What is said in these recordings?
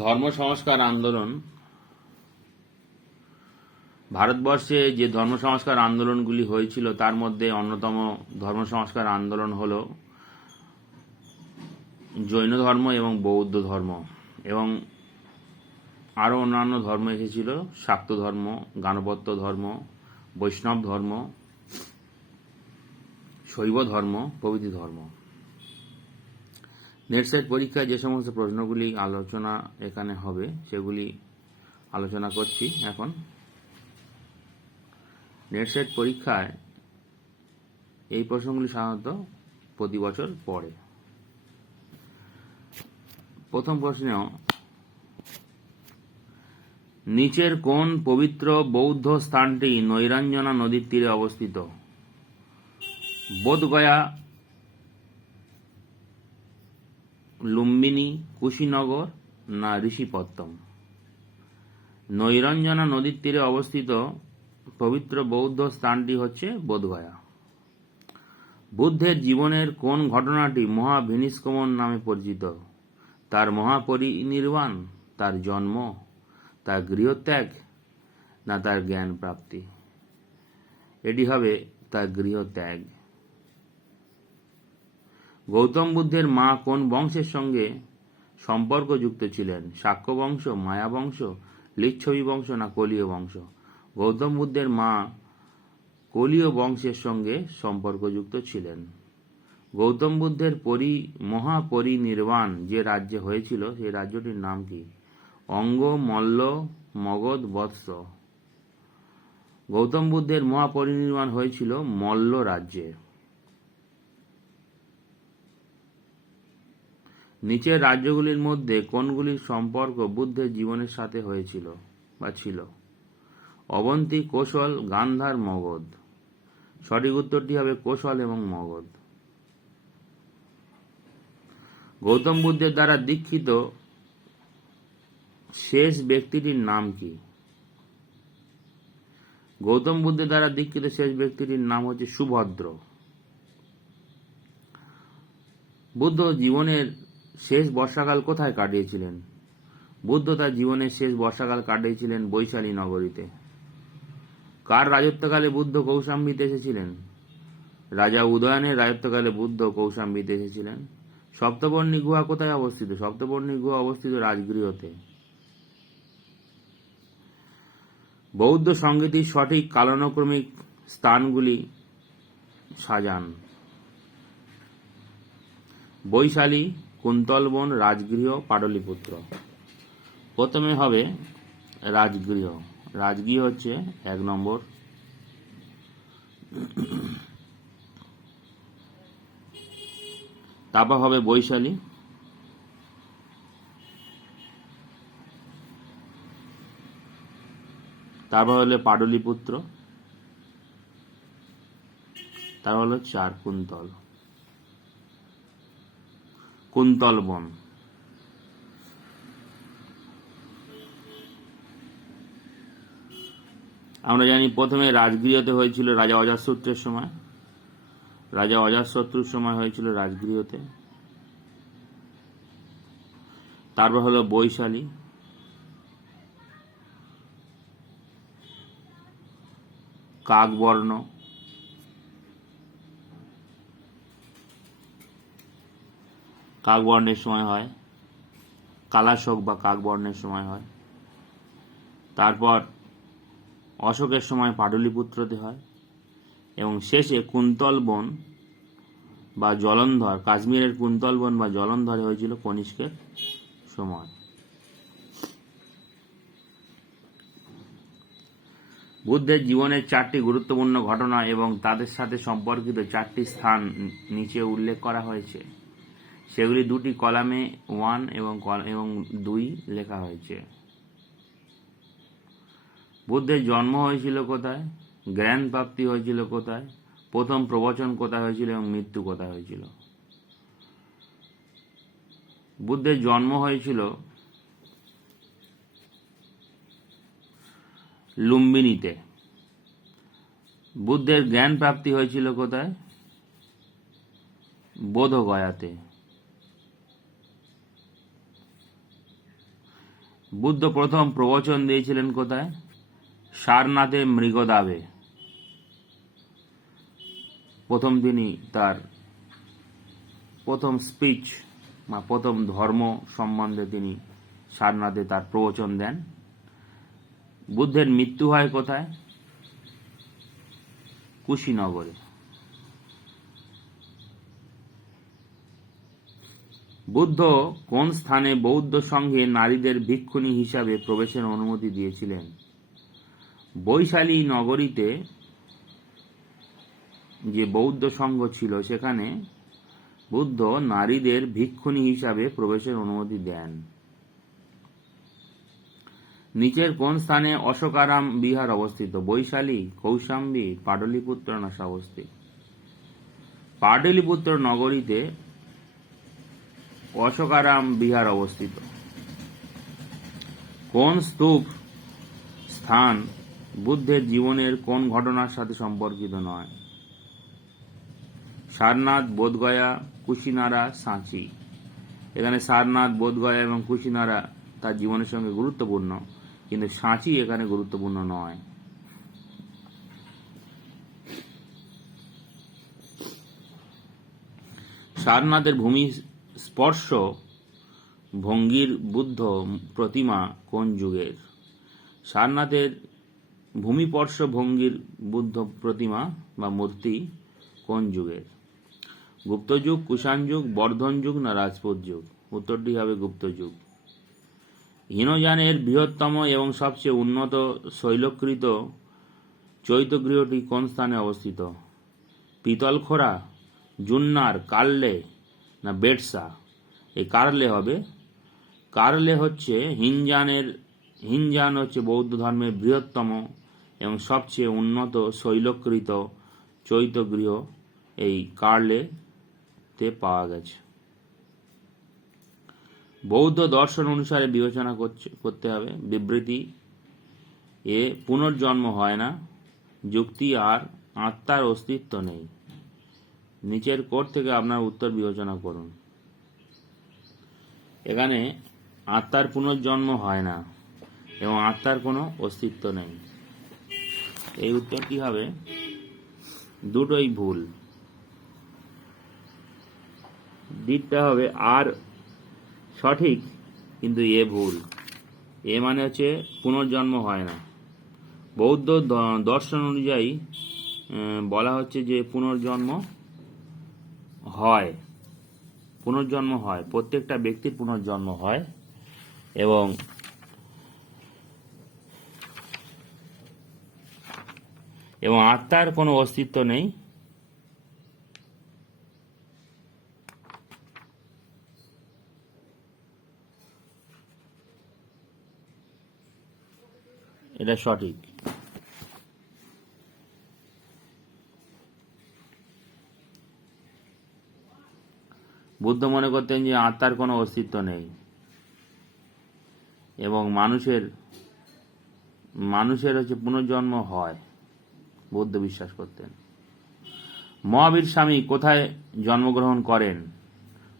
ধর্ম সংস্কার আন্দোলন, ভারতবর্ষে যে ধর্ম সংস্কার আন্দোলনগুলি হয়েছিল, তার মধ্যে অন্যতম ধর্ম সংস্কার আন্দোলন হল জৈন ধর্ম এবং বৌদ্ধ ধর্ম এবং আরও অন্যান্য ধর্ম এসেছিল শাক্ত ধর্ম গানপত্য ধর্ম, বৈষ্ণব ধর্ম, শৈব ধর্ম, প্রভৃতি ধর্ম। নেটসেট পরীক্ষায় যে সমস্ত প্রশ্নগুলি আলোচনা এখানে হবে, সেগুলি আলোচনা করছি এখন। নেটসেট পরীক্ষায় এই প্রশ্নগুলি সাধারণত প্রতি বছর পড়ে। প্রথম প্রশ্ন, নিচের কোন পবিত্র বৌদ্ধ স্থানটি নৈরাঞ্জনা নদীর তীরে অবস্থিত? বোধগয়া লুম্বিনী, কুশীনগর না ঋষিপত্তম। নৈরঞ্জনা নদীর তীরে অবস্থিত পবিত্র বৌদ্ধ স্থানটি হচ্ছে বোধগয়া। বুদ্ধের জীবনের কোন ঘটনাটি মহাভিনিষ্কমন নামে পরিচিত? তার মহাপরিনির্বাণ, তার জন্ম, তার গৃহত্যাগ, না তার জ্ঞান প্রাপ্তি এটি হবে তার গৃহত্যাগ। গৌতম বুদ্ধের মা কোন বংশের সঙ্গে সম্পর্কযুক্ত ছিলেন? শাক্য বংশ, মায়া বংশ, লিচ্ছবি বংশ না কলীয় বংশ? গৌতম বুদ্ধের মা কলীয় বংশের সঙ্গে সম্পর্কযুক্ত ছিলেন। গৌতম বুদ্ধের পরি, মহাপরিনির্বাণ যে রাজ্যে হয়েছিল, সেই রাজ্যটির নাম কি? অঙ্গ, মল্ল, মগধ, বৎস। গৌতম বুদ্ধের মহাপরিনির্বাণ হয়েছিল মল্ল রাজ্যে। নিচের রাজ্যগুলির মধ্যে কোনগুলির সম্পর্ক বুদ্ধের জীবনের সাথে হয়েছিল বা ছিল? অবন্তী, কৌশল, গান্ধার মগধ। সঠিক উত্তরটি হবে কৌশল এবং মগধ। গৌতম বুদ্ধের দ্বারা দীক্ষিত শেষ ব্যক্তিটির নাম কি? গৌতম বুদ্ধের দ্বারা দীক্ষিত শেষ ব্যক্তিটির নাম হচ্ছে সুভদ্র। বুদ্ধ জীবনের শেষ বর্ষাকাল কোথায় কাটিয়েছিলেন? বুদ্ধ তার জীবনের শেষ বর্ষাকাল কাটিয়েছিলেন বৈশালী নগরীতে। কার রাজত্বকালে বুদ্ধ কৌশাম্বীতে এসেছিলেন? রাজা উদয়নের রাজত্বকালে বুদ্ধ কৌশাম্বিতে এসেছিলেন। সপ্তবর্ণী গুহা কোথায় অবস্থিত? সপ্তবর্ণী গুহা অবস্থিত রাজগৃহতে। বৌদ্ধ সংগীতির সঠিক কালানুক্রমিক স্থানগুলি সাজান। বৈশালী কুন্তলবন রাজগৃহ পাটলিপুত্র প্রথমে হবে রাজগৃহ। রাজগৃহ হচ্ছে এক নম্বর। তারপর হবে বৈশালী। তারপর হলো পাডলিপুত্র। তারপর হলো চার কুন্তল বন। আমরা জানি প্রথমে রাজগৃহতে হয়েছিল রাজা অজাতশত্রুর সময়। রাজা অজাতশত্রুর সময় হয়েছিল রাজগৃহতে। তারপর হলো বৈশালী। কাকবর্ণ। কাকবর্ণের সময় হয়, কালাশোক বা কাকবর্ণের সময় হয়। তারপর অশোকের সময় পাটলিপুত্রতে হয় এবং শেষে কুন্তল বন বা জলন্ধর, কাশ্মীরের কুন্তল বন বা জলন্ধরে হয়েছিল কনিষ্কের সময়। বুদ্ধের জীবনের চারটি গুরুত্বপূর্ণ ঘটনা এবং তাদের সাথে সম্পর্কিত চারটি স্থান নিচে উল্লেখ করা হয়েছে। সেগুলি দুটি কলামে ওয়ান এবং এবং দুই লেখা হয়েছে। বুদ্ধের জন্ম হয়েছিল কোথায়? জ্ঞান প্রাপ্তি হয়েছিল কোথায়? প্রথম প্রবচন কোথায় হয়েছিল এবং মৃত্যু কোথায় হয়েছিল? বুদ্ধের জন্ম হয়েছিল লুম্বিনীতে। বুদ্ধের জ্ঞান প্রাপ্তি হয়েছিল কোথায়? বোধগয়াতে। বুদ্ধ প্রথম প্রবচন দিয়েছিলেন কোথায়? সারনাথে মৃগদাবে। প্রথম তিনি তার প্রথম স্পিচ বা প্রথম ধর্ম সম্বন্ধে তিনি সারনাথে তার প্রবচন দেন। বুদ্ধের মৃত্যু হয় কোথায়? কুশীনগরে। বুদ্ধ কোন স্থানে বৌদ্ধ সংঘে নারীদের ভিক্ষুণী হিসাবে প্রবেশের অনুমতি দিয়েছিলেন? বৈশালী নগরীতে যে বৌদ্ধ সংঘ ছিল, সেখানে বুদ্ধ নারীদের ভিক্ষুণী হিসাবে প্রবেশের অনুমতি দেন। নিচের কোন স্থানে অশোকারাম বিহার অবস্থিত? বৈশালী, কৌশাম্বী, পাটলিপুত্র না অবস্থিত। পাটলিপুত্র নগরীতে অশোকারাম বিহার অবস্থিত। কোন স্তূপ, স্থান বুদ্ধের জীবনের কোন ঘটনার সাথে সম্পর্কিত নয়? সারনাথ, বোধগয়া, কুশিনারা, সাঁচি। এখানে সারনাথ, বোধগয়া এবং কুশিনারা তার জীবনের সঙ্গে গুরুত্বপূর্ণ, কিন্তু সাঁচি এখানে গুরুত্বপূর্ণ নয়। সারনাথের ভূমি স্পর্শ ভঙ্গির বুদ্ধ প্রতিমা কোন যুগের? সারনাথের ভূমিপর্শ ভঙ্গির বুদ্ধ প্রতিমা বা মূর্তি কোন যুগের? গুপ্ত যুগ, কুষাণ যুগ, বর্ধন যুগ না রাজপুত যুগ? উত্তরটি হবে গুপ্ত যুগ। হীনযানের বৃহত্তম এবং সবচেয়ে উন্নত শৈলকৃত চৈতগৃহটি কোন স্থানে অবস্থিত? পিতলখোরা জুন্নার, কার্লে না, বেডসা। এই কার্লে হবে। কার্লে হচ্ছে হিনজানের, হিনজান হচ্ছে বৌদ্ধ ধর্মের বৃহত্তম এবং সবচেয়ে উন্নত শৈলকৃত চৈতগৃহ এই কার্লেতে পাওয়া গেছে। বৌদ্ধ দর্শন অনুসারে বিবেচনা করতে হবে। বিবৃতি, এ পুনর্জন্ম হয় না, যুক্তি আর আত্মার অস্তিত্ব নেই। নিচের কোড থেকে আপনার উত্তর বিবেচনা করুন। এখানে আত্মার পুনর্জন্ম হয় না এবং আত্মার কোনো অস্তিত্ব নেই। এই উত্তর উত্তরটি হবে? দুটোই ভুল। দিকটা হবে আর সঠিক, কিন্তু এ ভুল। এ মানে হচ্ছে পুনর্জন্ম হয় না। বৌদ্ধ দর্শন অনুযায়ী বলা হচ্ছে যে পুনর্জন্ম হয়, পুনর্জন্ম হয়, প্রত্যেকটা ব্যক্তির পুনর্জন্ম হয় এবং এবং আত্মার কোনো অস্তিত্ব নেই। এটা সঠিক। বুদ্ধ মনে করতেন যে আত্মার কোনো অস্তিত্ব নেই। এবং মানুষের মানুষের হচ্ছে পুনর্জন্ম হয়, বুদ্ধ বিশ্বাস করতেন। মহাবীর স্বামী কোথায় জন্মগ্রহণ করেন?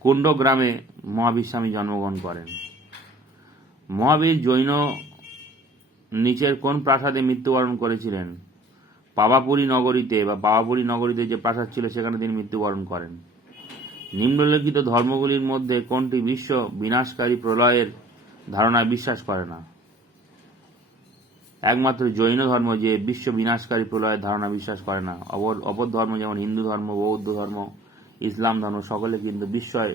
কুণ্ড গ্রামে মহাবীর স্বামী জন্মগ্রহণ করেন। মহাবীর জৈন নিচের কোন প্রাসাদে মৃত্যুবরণ করেছিলেন? পাবাপুরী নগরীতে বা পাবাপুরী নগরীতে যে প্রাসাদ ছিল সেখানে তিনি মৃত্যুবরণ করেন। নিম্নলিখিত ধর্মগুলির মধ্যে কোনটি বিশ্ব বিনাশকারী প্রলয়ের ধারণায় বিশ্বাস করে না? একমাত্র জৈন ধর্ম যে বিশ্ব বিনাশকারী প্রলয়ের ধারণা বিশ্বাস করে না। অপর অপর ধর্ম যেমন হিন্দু ধর্ম, বৌদ্ধ ধর্ম, ইসলাম ধর্ম, সকলে কিন্তু বিশ্বয়,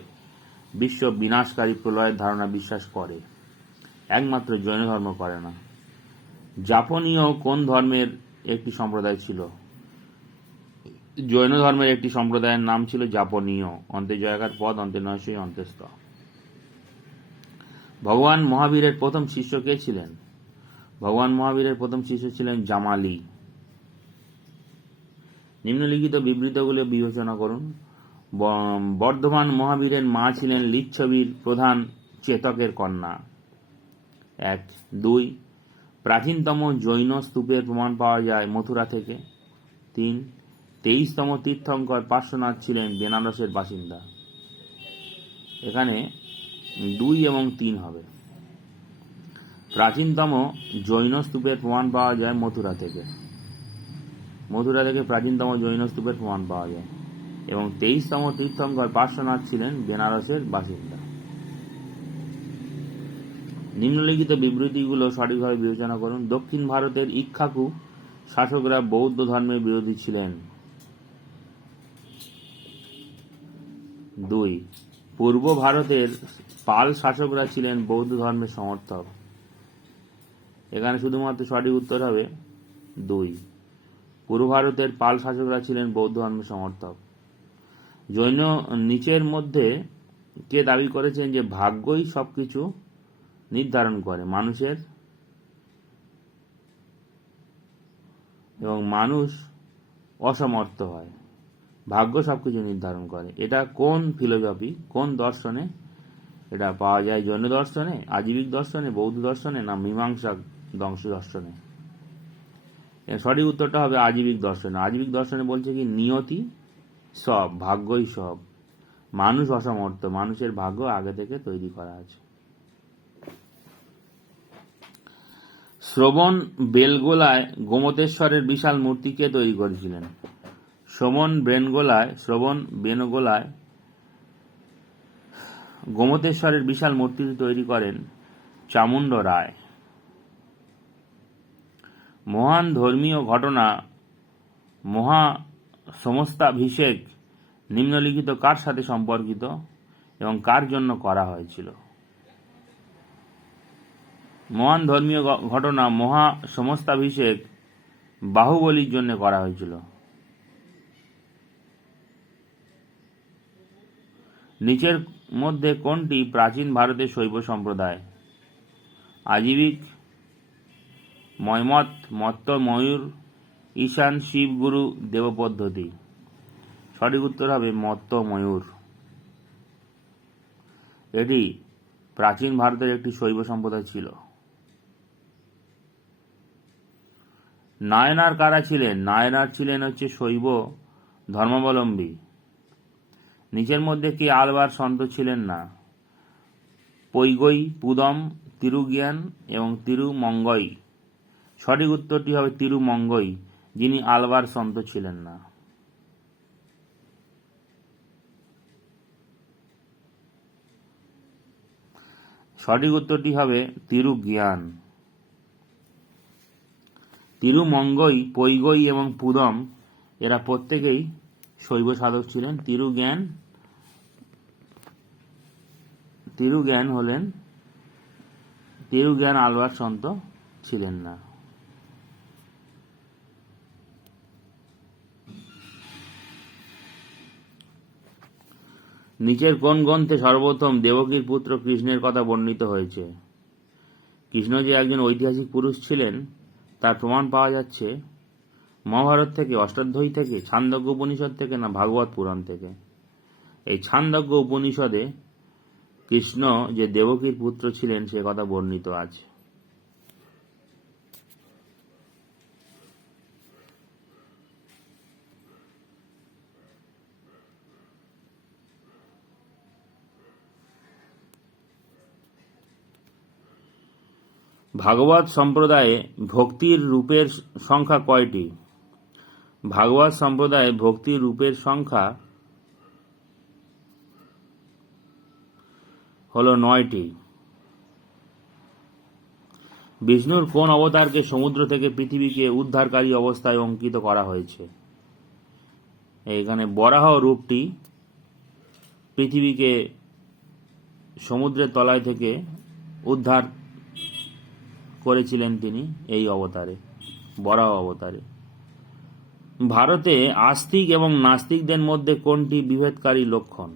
বিশ্ব বিনাশকারী প্রলয়ের ধারণা বিশ্বাস করে। একমাত্র জৈন ধর্ম করে না। জাপানীয় কোন ধর্মের একটি সম্প্রদায় ছিল? জৈন ধর্মের একটি সম্প্রদায়ের নাম ছিল জাপনীয়। অন্তে জয়কার পদ, অন্তে নয়শই অন্ত্যস্ত ভগবান মহাবীরের প্রথম শিষ্য কে ছিলেন? ভগবান মহাবীরের প্রথম শিষ্য ছিলেন জামালি। নিম্নলিখিত বিবৃতগুলো বিবেচনা করুন। বর্ধমান মহাবীরের মা ছিলেন লিচ্ছবির প্রধান চেতকের কন্যা। এক। দুই। প্রাচীনতম জৈন স্তূপের প্রমাণ পাওয়া যায় মথুরা থেকে। তিন। তেইশতম তীর্থঙ্কর পার্শ্বনাথ ছিলেন বেনারসের বাসিন্দা। এখানে দুই এবং তিন হবে। প্রাচীনতম জৈন স্তূপের প্রমাণ পাওয়া যায় মথুরা থেকে। মথুরা থেকে প্রাচীনতম জৈন স্তূপের প্রমাণ পাওয়া যায় এবং তেইশতম তীর্থঙ্কর পার্শ্বনাথ ছিলেন বেনারসের বাসিন্দা। নিম্নলিখিত বিবৃতিগুলো সঠিকভাবে বিবেচনা করুন। দক্ষিণ ভারতের ইক্ষাকু শাসকরা বৌদ্ধ ধর্মের বিরোধী ছিলেন। দুই। পূর্ব ভারতের পাল শাসকরা ছিলেন বৌদ্ধ ধর্মের সমর্থক। এখানে শুধুমাত্র সঠিক উত্তর হবে দুই। পূর্ব ভারতের পাল শাসকরা ছিলেন বৌদ্ধ ধর্মের সমর্থক। জৈন নিচের মধ্যে কে দাবি করেছেন যে ভাগ্যই সবকিছু নির্ধারণ করে, মানুষের এবং মানুষ অসমর্থ হয়। ভাগ্য সবকিছু নির্ধারণ করে। এটা কোন ফিলোসফি কোন দর্শনে এটা পাওয়া যায়? জৈন দর্শনে, আজীবিক দর্শনে, বৌদ্ধ দর্শনে, না মীমাংসা দংশ দর্শনে? সঠিক উত্তরটা হবে আজীবিক দর্শনে। আজীবিক দর্শনে বলছে কি, নিয়তি সব, ভাগ্যই সব। মানুষ অসমর্থ, মানুষের ভাগ্য আগে থেকে তৈরি করা আছে। শ্রবণ বেলগোলায় গোমতেশ্বরের বিশাল মূর্তি কে তৈরি করেছিলেন? শ্রবণ বেনগোলায় শ্রবণ বেনগোলায় গোমতেশ্বরের বিশাল মূর্তিটি তৈরি করেন চামুণ্ড রায়। মহান ধর্মীয় ঘটনা, মহা সমস্তাভিষেক নিম্নলিখিত কার সাথে সম্পর্কিত এবং কার জন্য করা হয়েছিল? মহান ধর্মীয় ঘটনা, মহা সমস্তাভিষেক বাহুবলীর জন্য করা হয়েছিল। নিচের মধ্যে কোনটি প্রাচীন ভারতের শৈব সম্প্রদায়? আজীবিক ময়মত মত্ত, ময়ূর, ঈশান শিবগুরু দেবপদ্ধতি সঠিক উত্তর হবে মত্ত, ময়ূর। এটি প্রাচীন ভারতের একটি শৈব সম্প্রদায় ছিল। নায়নার কারা ছিলেন? নায়নার ছিলেন হচ্ছে শৈব ধর্মাবলম্বী। নিচের মধ্যে কি আলবার সন্ত ছিলেন না? পৈগই পুদম, তিরুজ্ঞান এবং তিরুমঙ্গই সঠিক উত্তরটি হবে তিরুমঙ্গই যিনি আলবার সন্ত ছিলেন না। সঠিক উত্তরটি হবে তিরুজ্ঞান। তিরুমঙ্গই পৈগই এবং পুদম, এরা প্রত্যেকেই শৈব সাধক ছিলেন। তিরুজ্ঞান তিরুজ্ঞান হলেন, তিরুজ্ঞান আলবার সন্ত ছিলেন না। নিচের কোন গ্রন্থে সর্বপ্রথম দেবকীর পুত্র কৃষ্ণের কথা বর্ণিত হয়েছে? কৃষ্ণ যে একজন ঐতিহাসিক পুরুষ ছিলেন, তার প্রমাণ পাওয়া যাচ্ছে মহাভারত থেকে, অষ্টাধ্যায়ী থেকে, ছান্দজ্ঞ উপনিষদ থেকে না ভাগবত পুরাণ থেকে। এই ছান্দজ্ঞ উপনিষদে কৃষ্ণ যে দেবকীর পুত্র ছিলেন, সে কথা বর্ণিত আছে। ভাগবত সম্প্রদায়ে ভক্তির রূপের সংখ্যা কয়টি? ভাগবত সম্প্রদায়ে ভক্তির রূপের সংখ্যা হল নয়টি। বিষ্ণুর কোন অবতারকে সমুদ্র থেকে পৃথিবীকে উদ্ধারকারী অবস্থায় অঙ্কিত করা হয়েছে? এখানে বরাহ রূপটি পৃথিবীকে সমুদ্রের তলায় থেকে উদ্ধার করেছিলেন তিনি এই অবতারে, বরাহ অবতারে। ভারতে আস্তিক এবং নাস্তিকদের মধ্যে কোনটি বিভেদকারী লক্ষণ?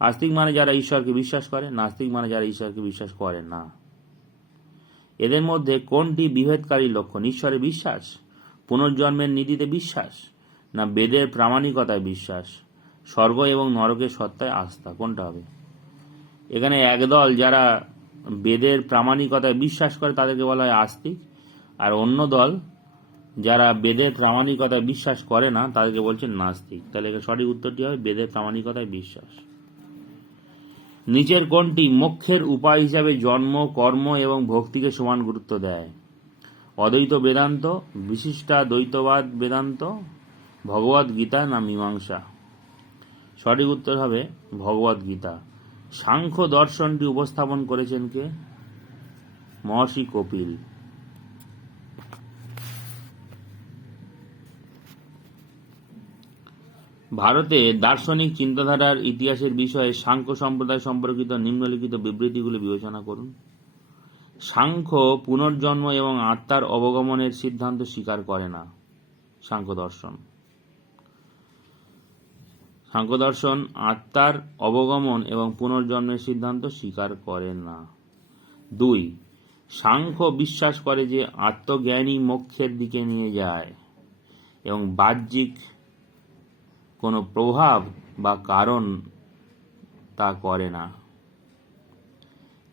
আস্তিক মানে যারা ঈশ্বরকে বিশ্বাস করে, নাস্তিক মানে যারা ঈশ্বরকে বিশ্বাস করে না। এদের মধ্যে কোনটি বিভেদকারী লক্ষণ? ঈশ্বরে বিশ্বাস? পুনর্জন্মের নীতিতে বিশ্বাস? না বেদের প্রামাণিকতায় বিশ্বাস? স্বর্গ এবং নরকের সত্তায় আস্থা, কোনটা হবে? এখানে একদল যারা বেদের প্রামাণিকতায় বিশ্বাস করে, তাদেরকে বলা হয় আস্তিক। আর অন্য দল যারা বেদের প্রামাণিকতায় বিশ্বাস করে না, তাদেরকে বলছেন নাস্তিক। তাহলে সঠিক উত্তরটি হবে, বেদের প্রামাণিকতায় বিশ্বাস। নিচের কোনটি মোক্ষের উপায় হিসাবে জন্ম, কর্ম এবং ভক্তিকে সমান গুরুত্ব দেয়। অদ্বৈত বেদান্ত, বিশিষ্টা দ্বৈতবাদ বেদান্ত ভগবদ গীতা না মীমাংসা। সঠিক উত্তর হবে ভগবদ গীতা। সাংখ্য দর্শনটি উপস্থাপন করেছেন কে? মহর্ষি কপিল। ভারতে দার্শনিক চিন্তাধারার ইতিহাসের বিষয়ে সাংখ্য সম্প্রদায় সম্পর্কিত নিম্নলিখিত বিবৃতিগুলি বিবেচনা করুন। সাংখ্য পুনর্জন্ম এবং আত্মার অবগমনের সিদ্ধান্ত স্বীকার করে না সাংখ্য দর্শন। সাংখ্য দর্শন আত্মার অবগমন এবং পুনর্জন্মের সিদ্ধান্ত স্বীকার করে না। দুই, সাংখ্য বিশ্বাস করে যে আত্মজ্ঞানী মোক্ষের দিকে নিয়ে যায় এবং বাহ্যিক কোনো প্রভাব বা কারণ তা করে না।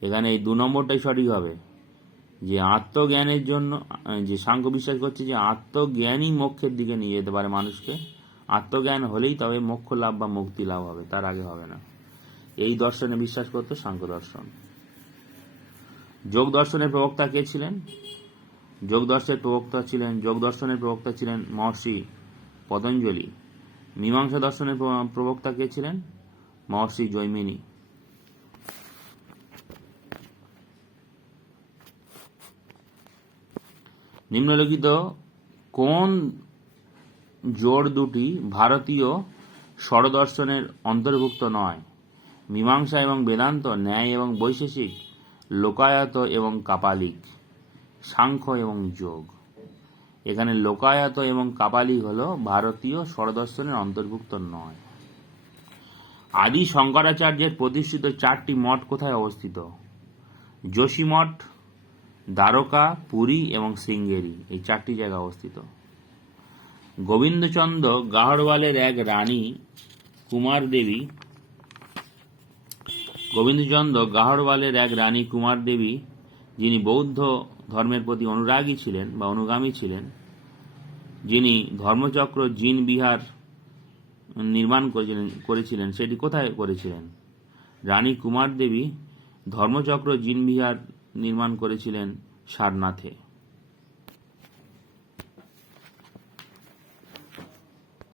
এখানে এই দু নম্বরটাই সঠিক হবে। যে আত্মজ্ঞানের জন্য, যে সাংখ্য বিশ্বাস করছে যে আত্মজ্ঞানই মোক্ষের দিকে নিয়ে যেতে পারে মানুষকে। আত্মজ্ঞান হলেই তবে মোক্ষ লাভ বা মুক্তি লাভ হবে, তার আগে হবে না। এই দর্শনে বিশ্বাস করতো সাংখ্য দর্শন। যোগ দর্শনের প্রবক্তা কে ছিলেন? যোগ দর্শনের প্রবক্তা ছিলেন, যোগ দর্শনের প্রবক্তা ছিলেন মহর্ষি পতঞ্জলি। মীমাংসা দর্শনের প্রবক্তা কে ছিলেন? মহর্ষি জৈমিনী। নিম্নলিখিত কোন জোর দুটি ভারতীয় স্বরদর্শনের অন্তর্ভুক্ত নয়? মীমাংসা এবং বেদান্ত, ন্যায় এবং বৈশেষিক, লোকায়ত এবং কাপালিক, সাংখ্য এবং যোগ। এখানে লোকায়ত এবং কাপালিক হল ভারতীয় স্বরদর্শনের অন্তর্ভুক্ত নয়। আদি শঙ্করাচার্যের প্রতিষ্ঠিত চারটি মঠ কোথায় অবস্থিত? যোশী মঠ, দ্বারকা, পুরী এবং সিঙ্গেরি এই চারটি জায়গা অবস্থিত। গোবিন্দচন্দ্র গাহরওয়ালের এক রানী, কুমার দেবী। গোবিন্দচন্দ্র গাহরওয়ালের এক রানী, কুমার দেবী, যিনি বৌদ্ধ ধর্মের প্রতি অনুরাগী ছিলেন বা অনুগামী ছিলেন। যিনি ধর্মচক্র জিন বিহার নির্মাণ করেছিলেন করেছিলেন, সেটি কোথায় করেছিলেন? রানী কুমার দেবী ধর্মচক্র জিন বিহার নির্মাণ করেছিলেন সারনাথে।